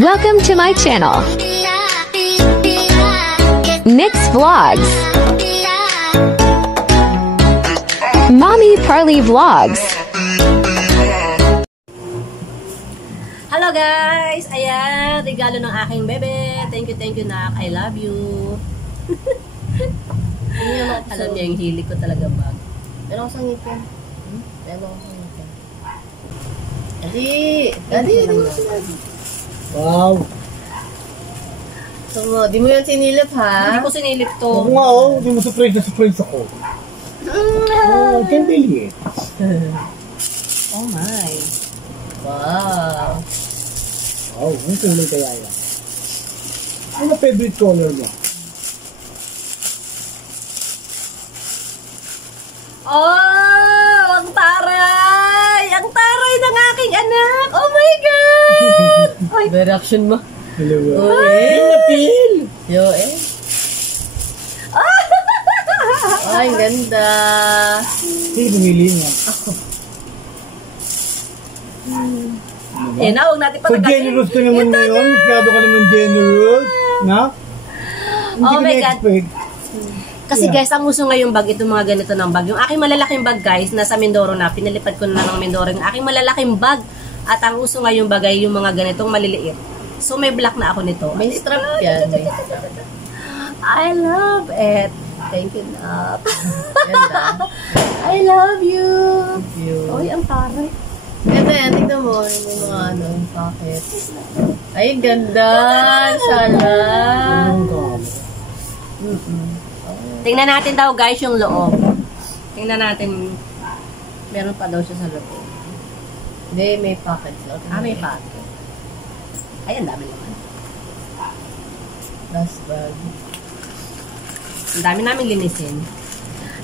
Welcome to my channel, Mix Vlogs, Mommy Parley Vlogs. Hello guys! Ayan, regalo ng aking bebe. Thank you nak. I love you. Alam niya yung hilig ko talaga bag. Meron ko sa ngipin. Meron ko sa ngipin. Dali mo sinabi. Wow! So, di mo yan sinilip, ha? Hindi ko sinilip to. Ako nga, hindi mo surprise ako. I can't believe it. Oh my. Wow. Wow, ang kulay kaya yan. Ano favorite color mo? Oh! Ang taray! Ang taray ng aking anak! Oh my God! Ay, may reaction mo. Hello. Napil! Yo, eh. Ay, ganda. Hindi pumili niya. Eh, na, huwag natin So patagasin. generous ka naman ngayon. Masyado ka naman generous. Na? Hindi Oh ko my God. na-expect. Kasi guys, ang uso ngayong bag, itong mga ganito ng bag. Yung aking malalaking bag guys, nasa Mindoro na. Pinalipad ko na ng Mindoro yung aking malalaking bag. At ang uso ngayong bagay, yung mga ganitong maliliit. So may black na ako nito. May strap yan. May strap. I love it. Thank you, Nap. Ganda. I love you. Thank you. Oy, ang taray. Ganda yan. Tignan mo. Yung mga packet. Ay, ganda. Sala. Tingnan natin daw guys yung loob. Tingnan natin. Meron pa daw siya sa loob. Hindi, may packet. May packet. Ay, ang dami naman. Last bag. Ang dami namin linisin.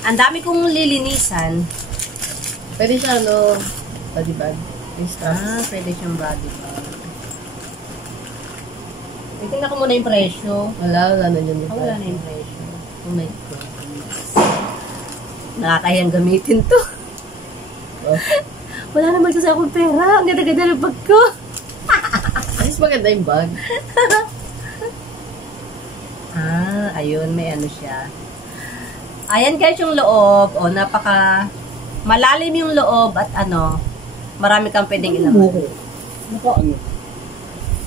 Ang dami kong lilinisan. Pwede siya, body bag. May strap. Pwede siyang body bag. Tingnan ko muna yung presyo. Wala na yun. Wala na yung presyo. Oh my God. Nakakayang gamitin to. Oh. Wala naman kasi akong pera. Ang ganda-ganda ng bag ko. Mas maganda yung bag. Ayun. May ano siya. Ayan guys yung loob. O, napaka malalim yung loob at marami kang pwedeng ilaman. Ano?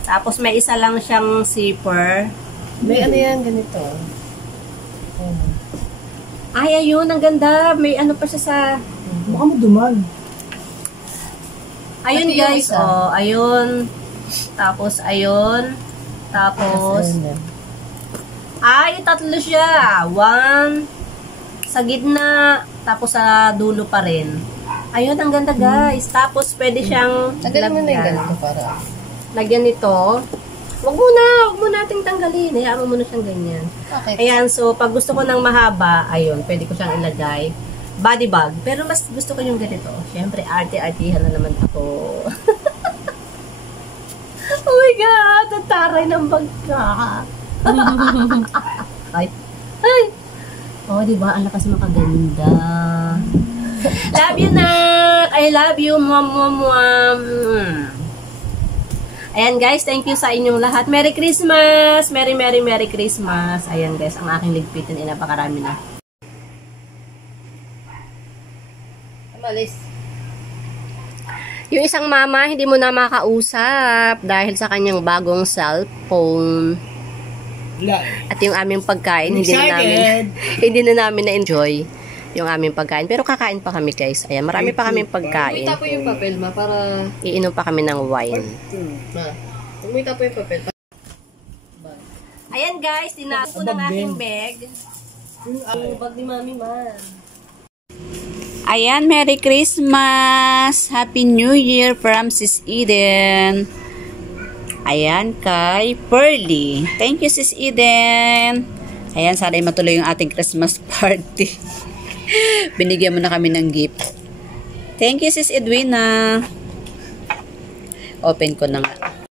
Tapos may isa lang siyang zipper. May ano yan, ganito. Ay, ayun. Ang ganda. May ano pa siya sa... Baka maduman. Ayun Pati yung guys. isa. Oh, ayun. Tapos, ayun. Tapos... Ay, tatlo siya. One. Sa gitna. Tapos sa dulo pa rin. Ayun, ang ganda guys. Tapos pwede siyang Tagalin mo na yung lagyan. ganito para. Lagyan nito. Wag mo nating tanggalin. Hayaan mo muna siyang ganyan. Okay. Ayan, so pag gusto ko ng mahaba, ayun, pwede ko siyang ilagay. Body bag. Pero mas gusto ko yung ganito. Siyempre, arte-artihan na naman ako. Oh my God! Ang taray ng bag ka. Ay. Oh, diba? Ang lakas makaganda. Love you, Nak! I love you, mwam. Ayan, guys. Thank you sa inyong lahat. Merry Christmas! Merry Christmas. Ayan, guys. Ang aking ligpitin ay napakarami na. Amalis. Yung isang mama, hindi mo na makausap dahil sa kanyang bagong cellphone. At yung aming pagkain, hindi na namin na-enjoy yung aming pagkain. Pero kakain pa kami, guys. Ayan, marami pa kaming pagkain. Umita po yung papel, ma, para... Iinom pa kami ng wine. Ma, umita po yung papel. Ayan, guys. Tinapon ko ng aking bag. Yung bag ni Mami, man. Ayan, Merry Christmas! Happy New Year from Sis Eden. Ayan, kay Pearly. Thank you, Sis Eden. Ayan, sana matuloy yung ating Christmas party. Binigyan mo na kami ng gift. Thank you, Sis Edwina. Open ko na nga.